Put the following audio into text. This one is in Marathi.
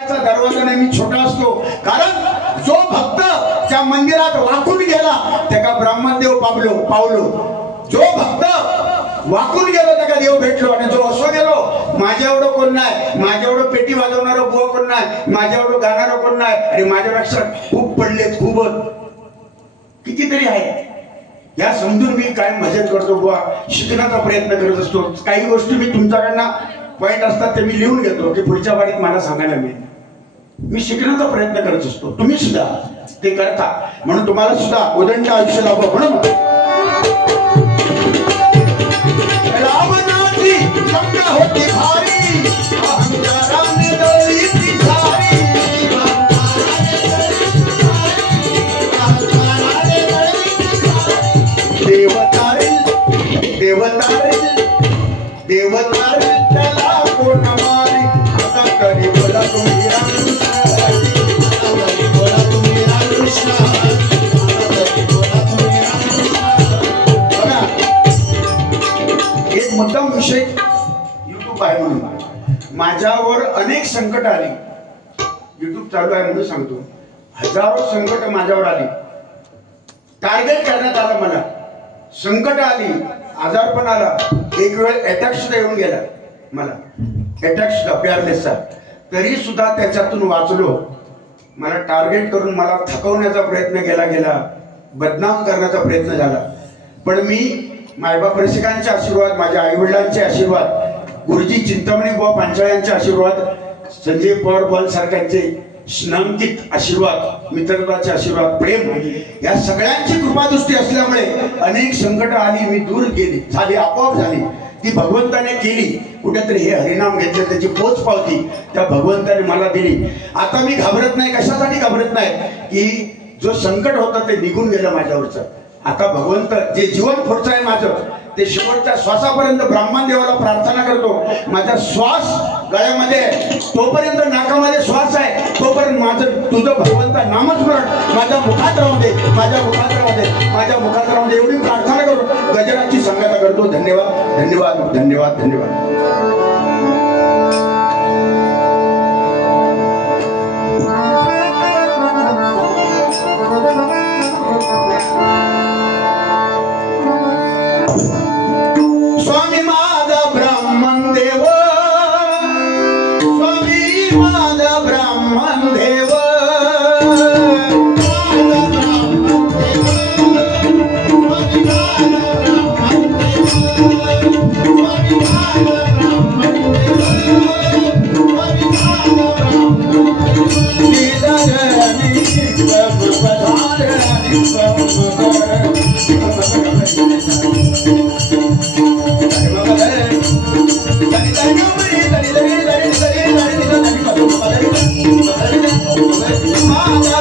दरवाजा नेहमी छोटा असतो, कारण जो भक्त त्या मंदिरात वाकून गेला त्याला ब्राह्मणदेव पावलो. जो भक्त वाकून गेलो त्याला देव भेटलो. आणि जो असो गेलो माझ्या एवढं कोण नाही, माझ्या एवढं पेटी वाजवणारं बुवा कोण नाही, माझ्या एवढं गाणारं कोण नाही, आणि माझ्यापेक्षा खूप पडलेत खूपच कितीतरी आहे. या समजून मी काय भजन करतो बुवा, शिकण्याचा प्रयत्न करत असतो. काही गोष्टी मी तुमच्याकडनं पॉइंट असतात ते मी लिहून घेतो की पुढच्या वारीत मला सांगायला मिळेल. मी शिकण्याचा प्रयत्न करत असतो, तुम्ही सुद्धा ते करता, म्हणून तुम्हाला सुद्धा उदंड आयुष्य लाभो. म्हणून रावणाची लंका होती भारी, अहंकाराने दळली ती सारी. देवतारी त्याला कोण मारी. आता तरी बोला तुम्ही रामकृष्ण, बोला तुम्ही रामकृष्ण, बोला तुम्ही रामकृष्ण. बघा, एक मुद्दाम विषय युट्यूब आहे म्हणून माझ्यावर अनेक संकट आली. युट्यूब चालू आहे म्हणून सांगतो, हजारो संकट माझ्यावर आली. टार्गेट करण्यात आलं, मला संकट आली, आजारपण आला, एक वेळ अटॅक सुद्धा येऊन गेला मला, अटॅक सुद्धा पॅरालिसचा. तरी सुद्धा त्याच्यातून वाचलो. मला टार्गेट करून मला थकवण्याचा प्रयत्न केला गेला, बदनाम करण्याचा प्रयत्न झाला, पण मी मायबाप रसिकांचे आशीर्वाद, माझ्या आईवडिलांचे आशीर्वाद, गुरुजी चिंतामणी बुवा पांचाळ्यांचे आशीर्वाद, संजय पवार बॉल सारख्यांचे स्नांकित आशीर्वाद, मित्रत्वाचे आशीर्वाद, प्रेम, या सगळ्यांची कृपादृष्टी असल्यामुळे अनेक संकट आली, मी दूर गेली, झाली, आपोआप झाली. ती भगवंताने केली. कुठेतरी हे हरिनाम घेतले, त्याची पोच पावती त्या भगवंताने मला दिली. आता मी घाबरत नाही. कशासाठी घाबरत नाही की जो संकट होतं ते निघून गेलं माझ्यावरचं. आता भगवंत जे जीवन पुढचं आहे माझं, ते शेवटच्या श्वासापर्यंत ब्राह्मण देवाला प्रार्थना करतो. माझा श्वास गळ्यामध्ये तोपर्यंत, नाकामध्ये श्वास आहे तोपर्यंत माझं तुझं भगवंता नामस्मरण माझ्या मुखात राहू दे, माझ्या मुखात राहू दे, माझ्या मुखात राहू दे, एवढी प्रार्थना करून गजराची सांगता करतो. धन्यवाद, धन्यवाद, धन्यवाद, धन्यवाद. स्वामी माझा ब्राह्मण देव, स्वामी माझा ब्राह्मण देव, माझा